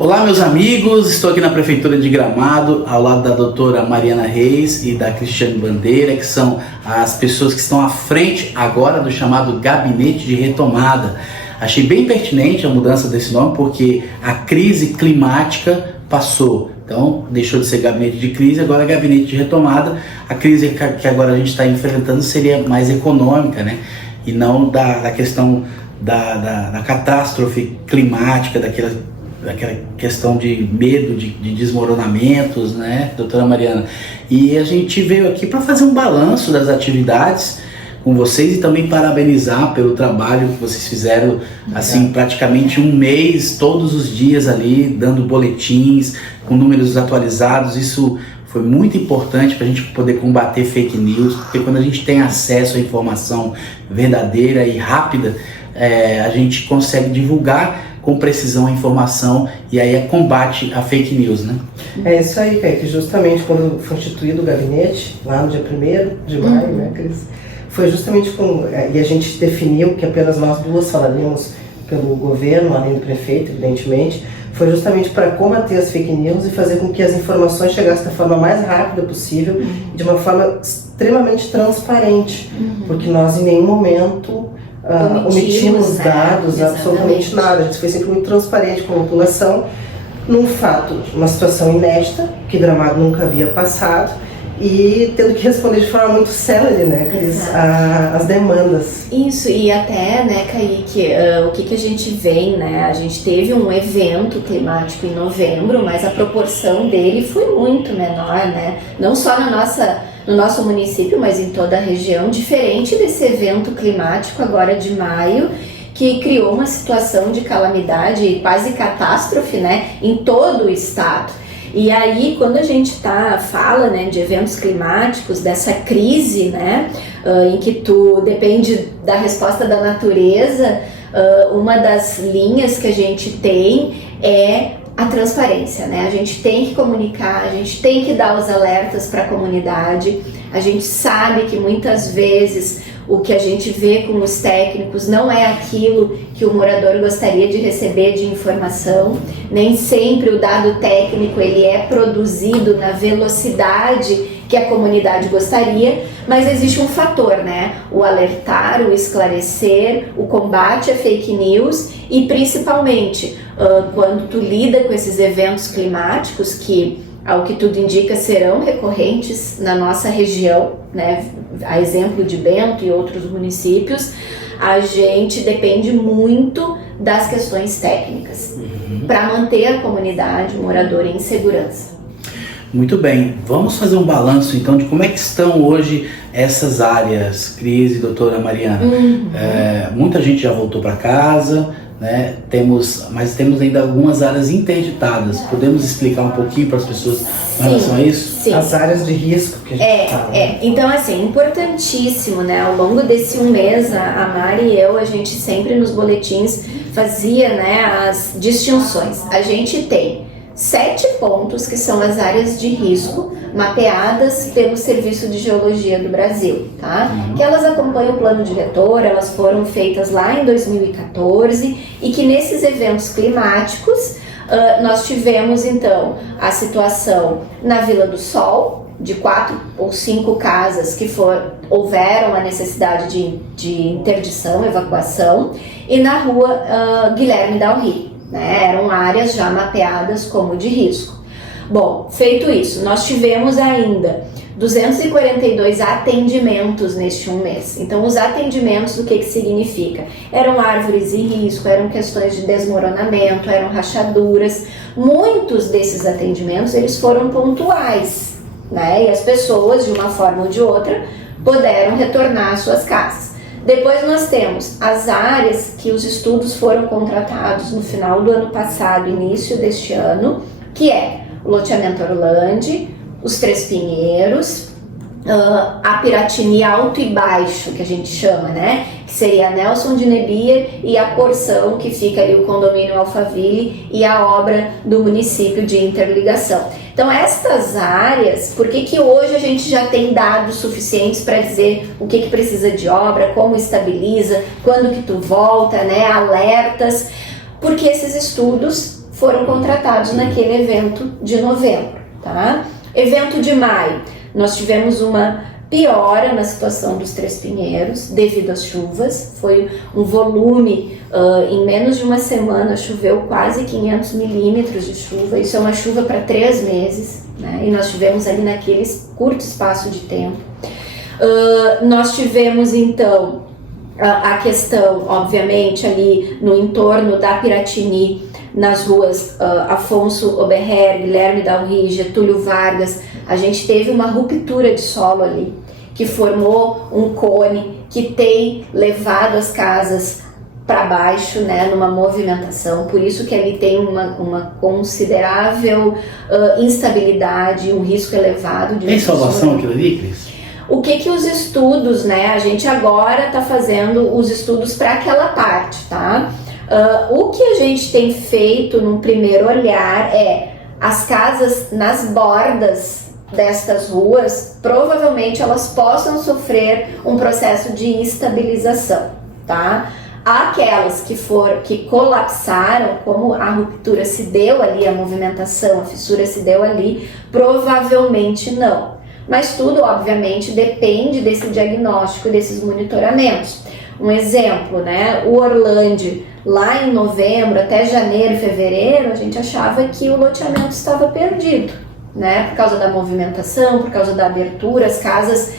Olá, meus amigos, estou aqui na Prefeitura de Gramado, ao lado da doutora Mariana Reis e da Cristiane Bandeira, que são as pessoas que estão à frente agora do chamado Gabinete de Retomada. Achei bem pertinente a mudança desse nome, porque a crise climática passou. Então, deixou de ser gabinete de crise, agora é gabinete de retomada. A crise que agora a gente está enfrentando seria mais econômica, né? E não da questão da catástrofe climática, daquela questão de medo de desmoronamentos, né, doutora Mariana? E a gente veio aqui para fazer um balanço das atividades com vocês e também parabenizar pelo trabalho que vocês fizeram, assim, praticamente um mês, todos os dias ali, dando boletins com números atualizados. Isso foi muito importante para a gente poder combater fake news, porque quando a gente tem acesso à informação verdadeira e rápida, a gente consegue divulgar com precisão a informação e aí combate a fake news, né? É isso aí, Kaique. Justamente quando foi instituído o gabinete, lá no dia 1º de maio, né, Cris? Foi justamente e a gente definiu que apenas nós duas falaríamos pelo governo, além do prefeito, evidentemente, foi justamente para combater as fake news e fazer com que as informações chegassem da forma mais rápida possível, de uma forma extremamente transparente, porque nós em nenhum momento omitimos dados, absolutamente nada. A gente foi sempre muito transparente com a população, num fato, uma situação inédita, que Gramado nunca havia passado, e tendo que responder de forma muito célere, né, Cris, as demandas. Isso, e até, né, Kaique, o que a gente vem, né, a gente teve um evento climático em novembro, mas a proporção dele foi muito menor, né, não só no nosso município, mas em toda a região, diferente desse evento climático agora de maio, que criou uma situação de calamidade, quase catástrofe, né, em todo o estado. E aí, quando a gente fala, né, de eventos climáticos, dessa crise, né, em que tu depende da resposta da natureza, uma das linhas que a gente tem é a transparência, né? A gente tem que comunicar, a gente tem que dar os alertas para a comunidade. A gente sabe que muitas vezes o que a gente vê com os técnicos não é aquilo que o morador gostaria de receber de informação. Nem sempre o dado técnico ele é produzido na velocidade que a comunidade gostaria, mas existe um fator, né? O alertar, o esclarecer, o combate a fake news e principalmente quando tu lida com esses eventos climáticos que, ao que tudo indica, serão recorrentes na nossa região, né? A exemplo de Bento e outros municípios, a gente depende muito das questões técnicas para manter a comunidade moradora em segurança. Muito bem, vamos fazer um balanço então de como é que estão hoje essas áreas, Cris e doutora Mariana. Muita gente já voltou para casa, né? Mas temos ainda algumas áreas interditadas. Podemos explicar um pouquinho para as pessoas com relação a isso? Sim. As áreas de risco que a gente fala. Então, assim, importantíssimo, né? Ao longo desse um mês, a Mari e eu, a gente sempre nos boletins fazia, né, as distinções. A gente tem 7 pontos que são as áreas de risco mapeadas pelo Serviço de Geologia do Brasil, tá? Que elas acompanham o plano diretor, elas foram feitas lá em 2014 e que nesses eventos climáticos nós tivemos então a situação na Vila do Sol, de 4 ou 5 casas que houveram a necessidade de interdição, evacuação, e na rua Guilherme Dalry, né? Eram áreas já mapeadas como de risco. Bom, feito isso, nós tivemos ainda 242 atendimentos neste um mês. Então, os atendimentos, o que significa? Eram árvores em risco, eram questões de desmoronamento, eram rachaduras. Muitos desses atendimentos, eles foram pontuais, né? E as pessoas, de uma forma ou de outra, puderam retornar às suas casas. Depois nós temos as áreas que os estudos foram contratados no final do ano passado, início deste ano, que é o loteamento Orlandi, os Três Pinheiros, a Piratini Alto e Baixo, que a gente chama, né? Que seria a Nelson de Nebier e a porção que fica ali o condomínio Alphaville e a obra do município de interligação. Então, estas áreas, por que hoje a gente já tem dados suficientes para dizer o que precisa de obra, como estabiliza, quando que tu volta, né? Alertas, porque esses estudos foram contratados naquele evento de novembro, tá? Evento de maio, nós tivemos uma piora na situação dos Três Pinheiros devido às chuvas. Foi um volume, em menos de uma semana choveu quase 500 milímetros de chuva. Isso é uma chuva para 3 meses, né? E nós tivemos ali naquele curto espaço de tempo. Nós tivemos então a questão, obviamente, ali no entorno da Piratini, nas ruas Afonso Oberher, Guilherme Dalry, Getúlio Vargas. A gente teve uma ruptura de solo ali, que formou um cone que tem levado as casas para baixo, né, numa movimentação. Por isso que ali tem uma considerável instabilidade, um risco elevado de... Tem salvação aquilo ali, Cris? O que os estudos, né, a gente agora está fazendo os estudos para aquela parte, tá? O que a gente tem feito num primeiro olhar é as casas nas bordas destas ruas, provavelmente elas possam sofrer um processo de estabilização, tá? Aquelas que colapsaram, como a ruptura se deu ali, a movimentação, a fissura se deu ali, provavelmente não. Mas tudo, obviamente, depende desse diagnóstico, desses monitoramentos. Um exemplo, né? O Orlandi, lá em novembro até janeiro, fevereiro, a gente achava que o loteamento estava perdido, né? Por causa da movimentação, por causa da abertura, as casas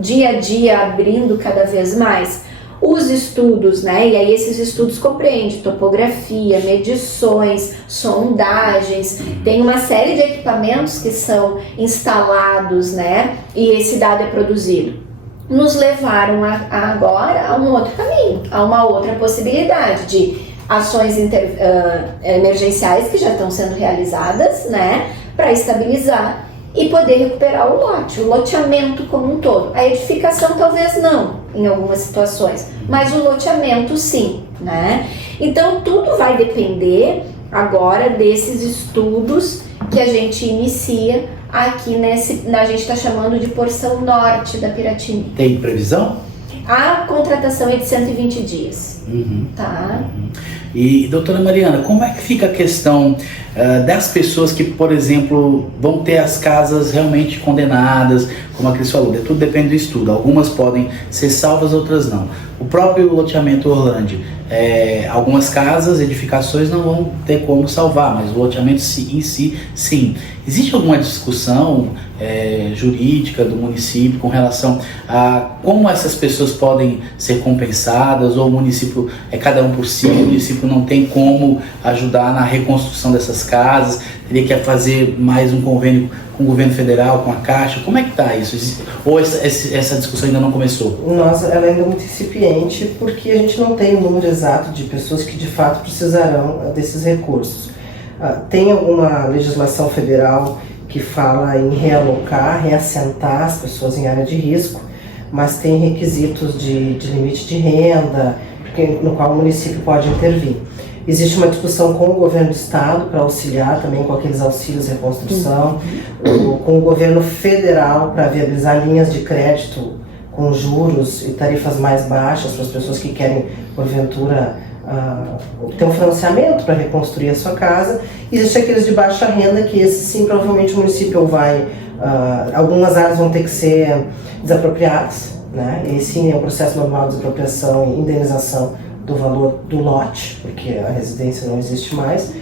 dia a dia abrindo cada vez mais. Os estudos, né? E aí esses estudos compreendem topografia, medições, sondagens, tem uma série de equipamentos que são instalados, né? E esse dado é produzido. Nos levaram agora a um outro caminho, a uma outra possibilidade de ações emergenciais que já estão sendo realizadas, né? Para estabilizar e poder recuperar o lote, o loteamento como um todo. A edificação talvez não, em algumas situações, mas o loteamento sim, né? Então tudo vai depender agora desses estudos que a gente inicia aqui a gente está chamando de porção norte da Piratini. Tem previsão? A contratação é de 120 dias, tá? E, doutora Mariana, como é que fica a questão das pessoas que, por exemplo, vão ter as casas realmente condenadas, como a Cris falou, tudo depende do estudo. Algumas podem ser salvas, outras não. O próprio loteamento Orlandi, algumas casas, edificações não vão ter como salvar, mas o loteamento em si, sim. Existe alguma discussão jurídica do município com relação a como essas pessoas podem ser compensadas, ou o município cada um por si, o município não tem como ajudar na reconstrução dessas casas, teria que fazer mais um convênio com o governo federal, com a Caixa? Como é que está isso? Ou essa discussão ainda não começou? Ela ainda é muito incipiente, porque a gente não tem o número exato de pessoas que de fato precisarão desses recursos. Tem alguma legislação federal que fala em realocar, reassentar as pessoas em área de risco, mas tem requisitos de limite de renda, no qual o município pode intervir. Existe uma discussão com o governo do estado para auxiliar também com aqueles auxílios de reconstrução, com o governo federal para viabilizar linhas de crédito com juros e tarifas mais baixas para as pessoas que querem, porventura, obter um financiamento para reconstruir a sua casa. Existe aqueles de baixa renda, que esses sim, provavelmente o município vai... algumas áreas vão ter que ser desapropriadas, né? Esse sim é um processo normal de desapropriação e indenização do valor do lote, porque a residência não existe mais,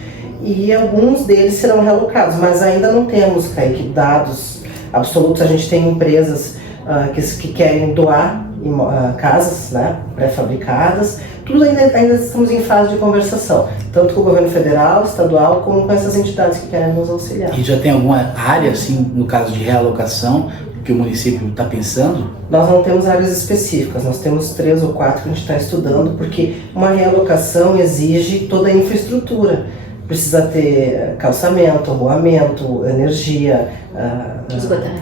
e alguns deles serão realocados, mas ainda não temos, Kaique, dados absolutos. A gente tem empresas que querem doar casas, né, pré-fabricadas. Tudo ainda estamos em fase de conversação, tanto com o governo federal, estadual, como com essas entidades que querem nos auxiliar. E já tem alguma área, assim, no caso de realocação, que o município está pensando? Nós não temos áreas específicas, nós temos 3 ou 4 que a gente está estudando, porque uma realocação exige toda a infraestrutura. Precisa ter calçamento, arruamento, energia,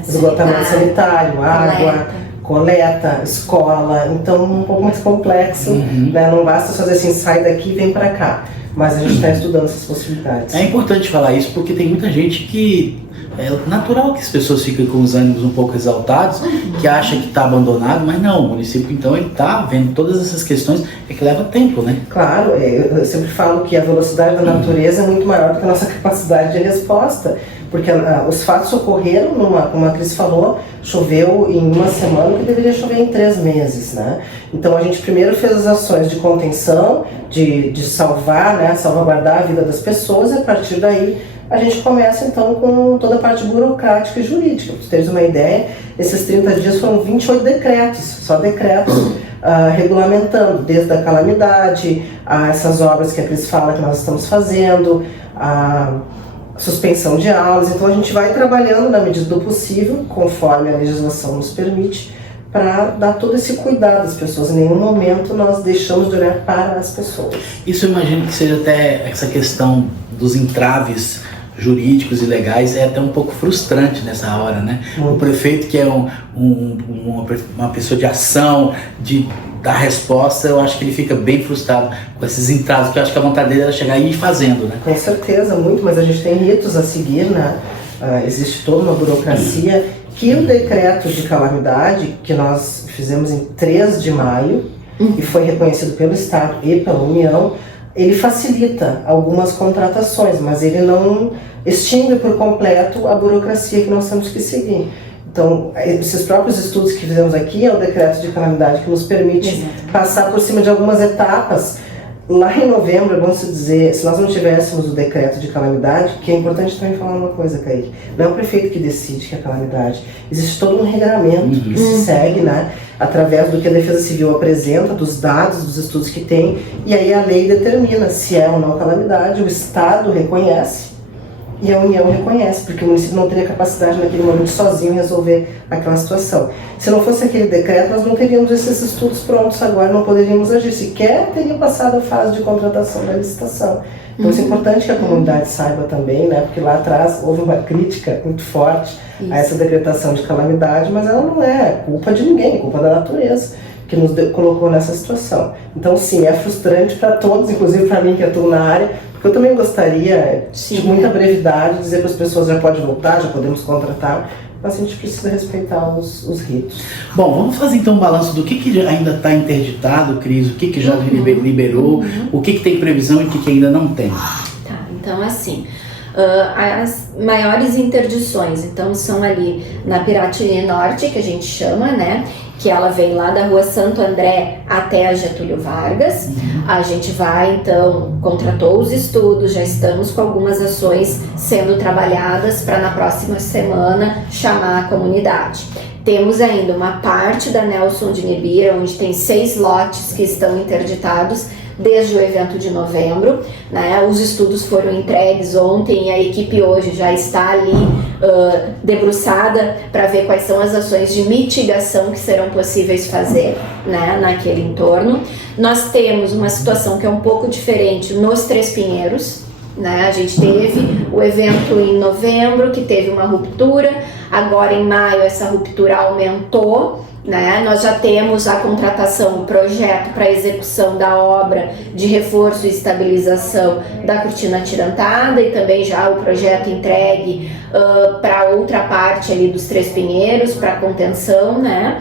esgotamento sanitário, água, coleta, escola. Então um pouco mais complexo, né? Não basta fazer assim, sai daqui e vem para cá. mas a gente está estudando essas possibilidades. É importante falar isso porque tem muita gente que é natural que as pessoas fiquem com os ânimos um pouco exaltados, que acha que está abandonado, mas não, o município então ele está vendo todas essas questões, é que leva tempo, né? Claro, eu sempre falo que a velocidade da natureza é muito maior do que a nossa capacidade de resposta, porque os fatos ocorreram, como a Cris falou, choveu em uma semana que deveria chover em 3 meses, né? Então a gente primeiro fez as ações de contenção, de salvar, né, salvaguardar a vida das pessoas, e a partir daí a gente começa então com toda a parte burocrática e jurídica. Para vocês terem uma ideia, esses 30 dias foram 28 decretos, só decretos regulamentando, desde a calamidade, a essas obras que a Cris fala que nós estamos fazendo, a suspensão de aulas. Então a gente vai trabalhando na medida do possível, conforme a legislação nos permite, para dar todo esse cuidado às pessoas. Em nenhum momento nós deixamos de olhar para as pessoas. Isso eu imagino que seja até essa questão dos entraves jurídicos e legais é até um pouco frustrante nessa hora, né? O prefeito, que é uma pessoa de ação, de dar resposta, eu acho que ele fica bem frustrado com esses entraves, porque eu acho que a vontade dele era chegar e ir fazendo, né? Com certeza, muito, mas a gente tem ritos a seguir, né? Existe toda uma burocracia, que o decreto de calamidade, que nós fizemos em 3 de maio, e foi reconhecido pelo Estado e pela União, ele facilita algumas contratações, mas ele não extingue por completo a burocracia que nós temos que seguir. Então, esses próprios estudos que fizemos aqui é o decreto de calamidade que nos permite passar por cima de algumas etapas. Lá em novembro, vamos dizer, se nós não tivéssemos o decreto de calamidade, que é importante também falar uma coisa, Kaique, não é o prefeito que decide que é calamidade. Existe todo um regramento que se segue, né, através do que a Defesa Civil apresenta, dos dados, dos estudos que tem, e aí a lei determina se é ou não calamidade, o Estado reconhece e a União reconhece, porque o município não teria capacidade naquele momento sozinho resolver aquela situação. Se não fosse aquele decreto, nós não teríamos esses estudos prontos agora, não poderíamos agir. Sequer teria passado a fase de contratação da licitação. Então isso é importante que a comunidade saiba também, né? Porque lá atrás houve uma crítica muito forte a essa decretação de calamidade, mas ela não é culpa de ninguém, é culpa da natureza que nos colocou nessa situação. Então sim, é frustrante para todos, inclusive para mim que atuo na área, porque eu também gostaria, de muita brevidade, dizer para as pessoas já pode voltar, já podemos contratar, mas a gente precisa respeitar os ritos. Bom, vamos fazer então um balanço do que ainda está interditado, Cris, o que já liberou, o que tem previsão e o que ainda não tem. Tá, então assim, as maiores interdições, então são ali na Piratini Norte, que a gente chama, né? Que ela vem lá da rua Santo André até a Getúlio Vargas. A gente vai, então, contratou os estudos, já estamos com algumas ações sendo trabalhadas para na próxima semana chamar a comunidade. Temos ainda uma parte da Nelson de Nibira, onde tem 6 lotes que estão interditados desde o evento de novembro, né? Os estudos foram entregues ontem e a equipe hoje já está ali debruçada para ver quais são as ações de mitigação que serão possíveis fazer, né, naquele entorno. Nós temos uma situação que é um pouco diferente nos Três Pinheiros, né? A gente teve o evento em novembro que teve uma ruptura, agora em maio essa ruptura aumentou, né? Nós já temos a contratação, o projeto para execução da obra de reforço e estabilização da cortina atirantada e também já o projeto entregue para outra parte ali dos Três Pinheiros, para contenção, né?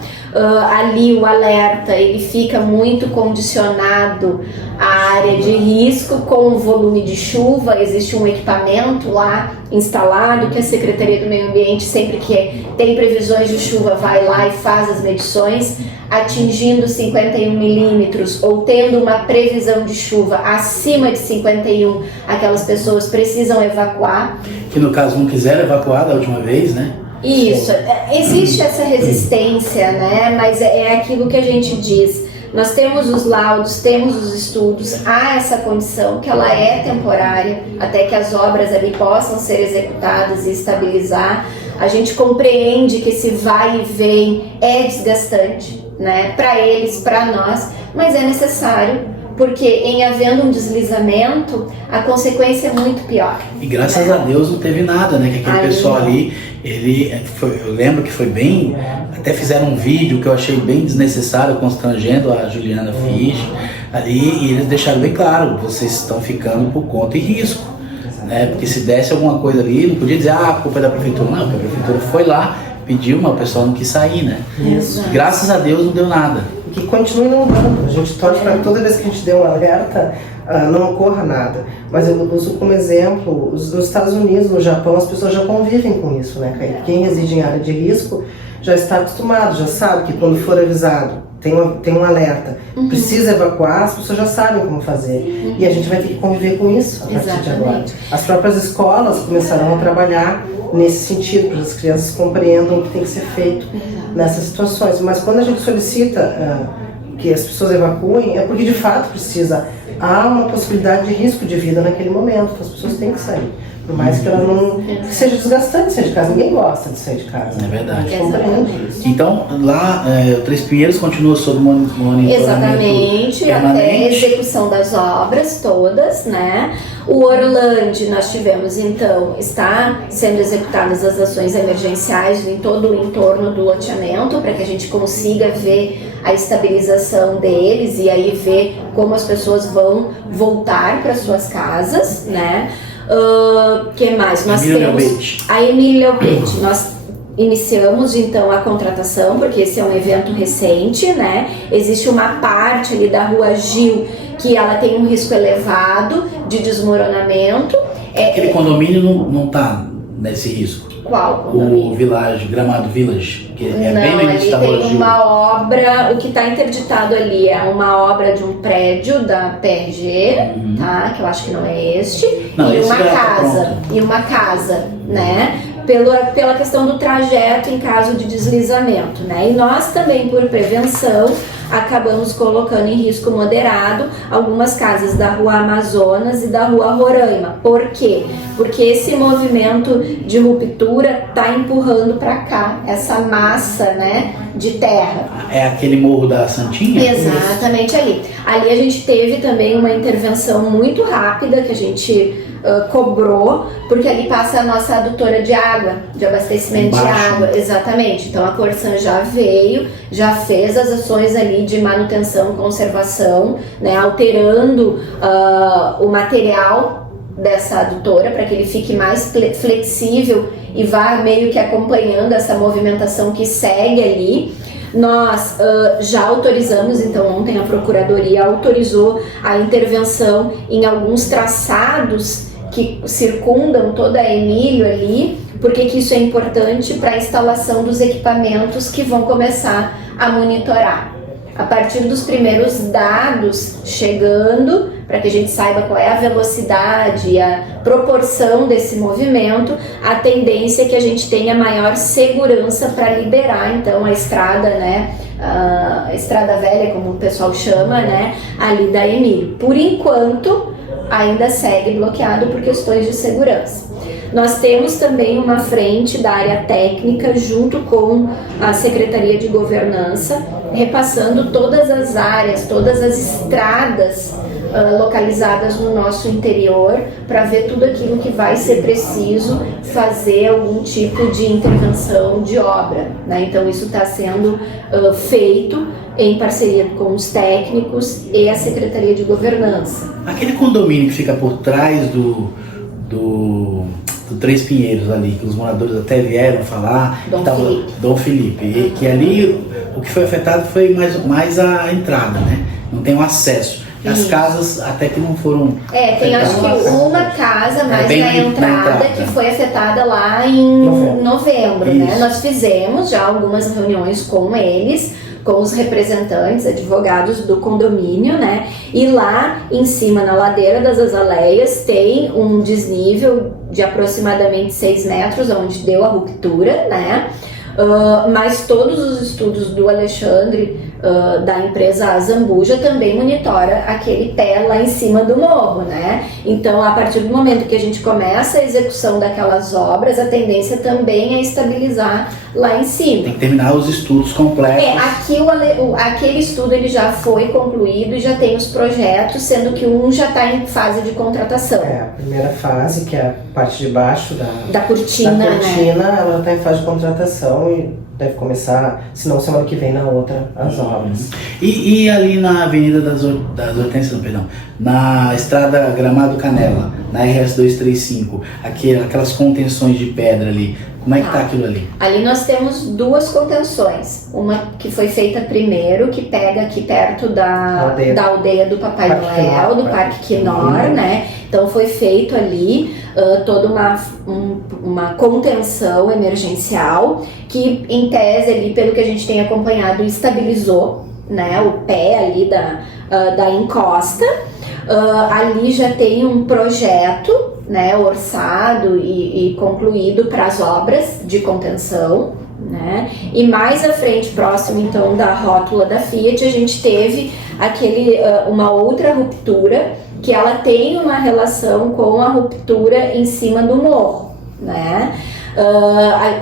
Ali o alerta ele fica muito condicionado à área de risco com o volume de chuva. Existe um equipamento lá instalado que a Secretaria do Meio Ambiente, sempre que tem previsões de chuva, vai lá e faz as medições. Atingindo 51 milímetros ou tendo uma previsão de chuva acima de 51, aquelas pessoas precisam evacuar. Que no caso não quiseram evacuar da última vez, né? Isso, existe essa resistência, né? Mas é aquilo que a gente diz. Nós temos os laudos, temos os estudos, há essa condição que ela é temporária, até que as obras ali possam ser executadas e estabilizar. A gente compreende que esse vai e vem é desgastante, né? Para eles, para nós, mas é necessário, porque em havendo um deslizamento, a consequência é muito pior. E graças a Deus não teve nada, né? Que aquele pessoal ali, eu lembro que foi bem, até fizeram um vídeo que eu achei bem desnecessário, constrangendo a Juliana Fisch, Ali, e eles deixaram bem claro, vocês estão ficando por conta e risco. Né? Porque se desse alguma coisa ali, não podia dizer, a culpa é da prefeitura. Não, porque a prefeitura foi lá, pediu, mas o pessoal não quis sair, né? Exato. Graças a Deus não deu nada. Que continue não dando. A gente torce para que toda vez que a gente dê um alerta, não ocorra nada. Mas eu uso como exemplo, nos Estados Unidos, no Japão, as pessoas já convivem com isso, né, Kaique? Quem reside em área de risco já está acostumado, já sabe que quando for avisado, tem um alerta, precisa evacuar, as pessoas já sabem como fazer. E a gente vai ter que conviver com isso a partir de agora. As próprias escolas começarão a trabalhar nesse sentido, para as crianças compreendam o que tem que ser feito nessas situações. Mas quando a gente solicita que as pessoas evacuem, é porque de fato precisa. Há uma possibilidade de risco de vida naquele momento, então as pessoas têm que sair. Por mais que ela não que seja desgastante sair de casa, ninguém gosta de sair de casa. É verdade. Isso. Então, lá, o Três Pinheiros continua sob monitoramento. Exatamente, permanente. até a execução das obras todas, né? O Orlando, nós tivemos então, está sendo executadas as ações emergenciais em todo o entorno do loteamento, para que a gente consiga ver a estabilização deles e aí ver como as pessoas vão voltar para suas casas, né? Que mais? Nós temos a Emília Leopete. Nós iniciamos então a contratação, porque esse é um evento recente, né? Existe uma parte ali da Rua Gil que ela tem um risco elevado de desmoronamento. Aquele condomínio não está nesse risco. Qual condomínio? O Village, Gramado Village, que é não, bem no início da Rua tem Gil. uma obra, o que está interditado ali é uma obra de um prédio da PRG, tá? Que eu acho que não é este. Não, e esse uma já tá casa, pronto. e uma casa, né? Pela questão do trajeto em caso de deslizamento, né? E nós também, por prevenção, acabamos colocando em risco moderado algumas casas da Rua Amazonas e da Rua Roraima. Por quê? Porque esse movimento de ruptura está empurrando para cá essa massa, né, de terra. É aquele morro da Santinha? Exatamente ali. Ali a gente teve também uma intervenção muito rápida que a gente cobrou, porque ali passa a nossa adutora de água, de abastecimento Embaixo. de água. Exatamente. Então a Corsan já veio, já fez as ações ali de manutenção, conservação, né, alterando o material dessa adutora para que ele fique mais flexível e vá meio que acompanhando essa movimentação que segue ali. Nós já autorizamos, então ontem a Procuradoria autorizou a intervenção em alguns traçados que circundam toda a Emílio ali, porque que isso é importante para a instalação dos equipamentos que vão começar a monitorar. A partir dos primeiros dados chegando, para que a gente saiba qual é a velocidade e a proporção desse movimento, a tendência é que a gente tenha maior segurança para liberar então a estrada, né, a estrada velha, como o pessoal chama, né, ali da Emílio. Por enquanto, ainda segue bloqueado por questões de segurança. Nós temos também uma frente da área técnica junto com a Secretaria de Governança, repassando todas as áreas, todas as estradas localizadas no nosso interior, para ver tudo aquilo que vai ser preciso fazer algum tipo de intervenção de obra, né? Então isso está sendo feito em parceria com os técnicos e a Secretaria de Governança. Aquele condomínio que fica por trás do Três Pinheiros ali, que os moradores até vieram falar, Dom Felipe, e que ali o que foi afetado foi mais a entrada, né? Não tem o acesso. As casas até que não foram tem acho que uma casa mais na entrada que foi afetada lá em novembro, né? Nós fizemos já algumas reuniões com eles, com os representantes, advogados do condomínio, né? E lá em cima, na ladeira das Azaleias, tem um desnível de aproximadamente 6 metros, onde deu a ruptura, né? Mas todos os estudos do Alexandre, da empresa Zambuja, também monitora aquele pé lá em cima do morro, né? Então, a partir do momento que a gente começa a execução daquelas obras, a tendência também é estabilizar lá em cima. Tem que terminar os estudos completos. Aqui aquele estudo ele já foi concluído e já tem os projetos, sendo que um já está em fase de contratação. A primeira fase, que é a parte de baixo da cortina, ela está em fase de contratação e deve começar, se não semana que vem, na outra, as obras. E ali na Avenida das Hortênsias, perdão, na Estrada Gramado Canela, na RS 235, aquelas contenções de pedra ali, como é que tá aquilo ali? Ali nós temos duas contenções. Uma que foi feita primeiro, que pega aqui perto da aldeia do Papai Noel, do Parque Quinor, né? Então foi feito ali toda uma contenção emergencial que, em tese, ali, pelo que a gente tem acompanhado, estabilizou, né, o pé ali da encosta. Ali já tem um projeto, né, orçado e concluído para as obras de contenção, né? E mais à frente, próximo então da rótula da Fiat, a gente teve uma outra ruptura que ela tem uma relação com a ruptura em cima do morro, né?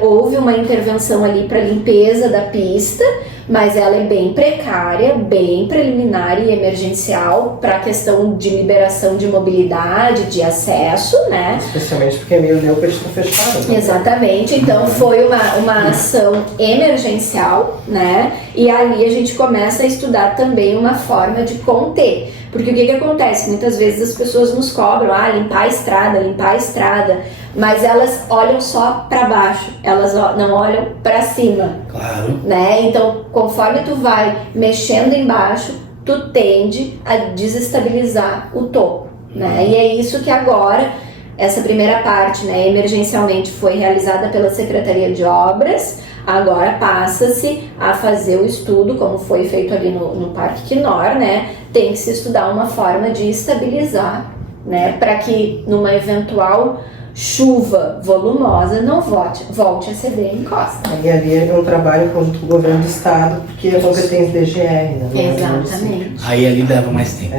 Houve uma intervenção ali para limpeza da pista, mas ela é bem precária, bem preliminar e emergencial para a questão de liberação de mobilidade, de acesso, né? Especialmente porque meio Leopard está fechado. Né? Exatamente, então foi uma ação emergencial, né? E ali a gente começa a estudar também uma forma de conter. Porque o que acontece? Muitas vezes as pessoas nos cobram, limpar a estrada, mas elas olham só para baixo, elas não olham para cima. Claro. Né? Então, conforme tu vai mexendo embaixo, tu tende a desestabilizar o topo, né? E é isso que agora, essa primeira parte, né, emergencialmente foi realizada pela Secretaria de Obras. Agora passa-se a fazer o estudo, como foi feito ali no Parque Quinor, né? Tem que se estudar uma forma de estabilizar, né? Para que numa eventual chuva volumosa não volte a ceder em encosta. E ali é um trabalho em conjunto com o governo do estado, porque é competência do DGR, né? Exatamente. Aí ali leva mais tempo.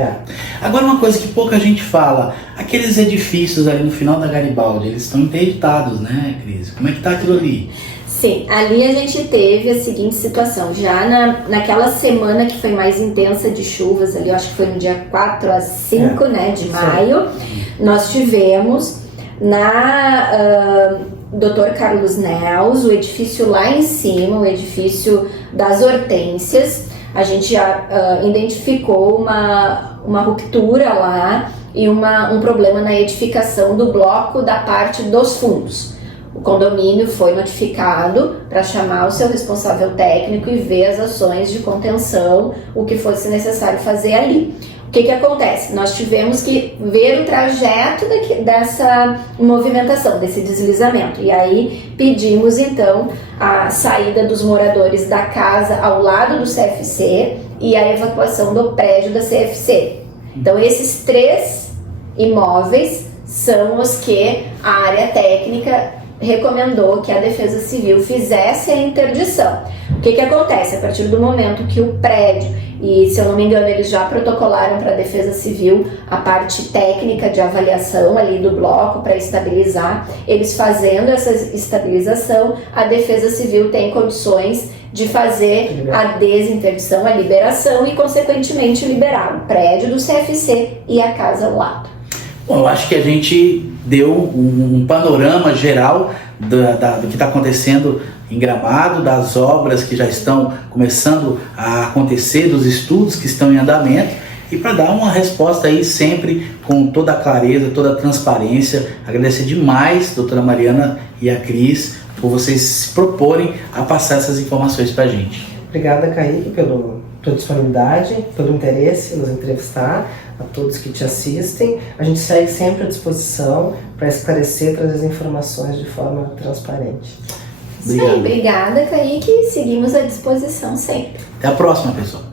Agora uma coisa que pouca gente fala, aqueles edifícios ali no final da Garibaldi, eles estão interditados, né, Cris? Como é que tá aquilo ali? Sim, ali a gente teve a seguinte situação, já naquela semana que foi mais intensa de chuvas, ali eu acho que foi no dia 4 a 5 né, de maio, nós tivemos na Dr. Carlos Nels, o edifício lá em cima, o edifício das Hortênsias, a gente já identificou uma ruptura lá e um problema na edificação do bloco da parte dos fundos. O condomínio foi notificado para chamar o seu responsável técnico e ver as ações de contenção, o que fosse necessário fazer ali. O que acontece? Nós tivemos que ver o trajeto dessa movimentação, desse deslizamento. E aí pedimos então a saída dos moradores da casa ao lado do CFC e a evacuação do prédio da CFC. Então esses 3 imóveis são os que a área técnica recomendou que a Defesa Civil fizesse a interdição. O que acontece? A partir do momento que o prédio, e se eu não me engano eles já protocolaram para a Defesa Civil a parte técnica de avaliação ali do bloco para estabilizar, eles fazendo essa estabilização, a Defesa Civil tem condições de fazer a desinterdição, a liberação e consequentemente liberar o prédio do CFC e a casa ao lado. Bom, eu acho que a gente deu um panorama geral do que está acontecendo em Gramado, das obras que já estão começando a acontecer, dos estudos que estão em andamento, e para dar uma resposta aí sempre com toda a clareza, toda a transparência. Agradecer demais, doutora Mariana e a Cris, por vocês se proporem a passar essas informações para a gente. Obrigada, Kaique, pela tua disponibilidade, pelo interesse em nos entrevistar, a todos que te assistem. A gente segue sempre à disposição para esclarecer, trazer as informações de forma transparente. Obrigado. Sim, obrigada, Kaique. Seguimos à disposição sempre. Até a próxima, pessoal.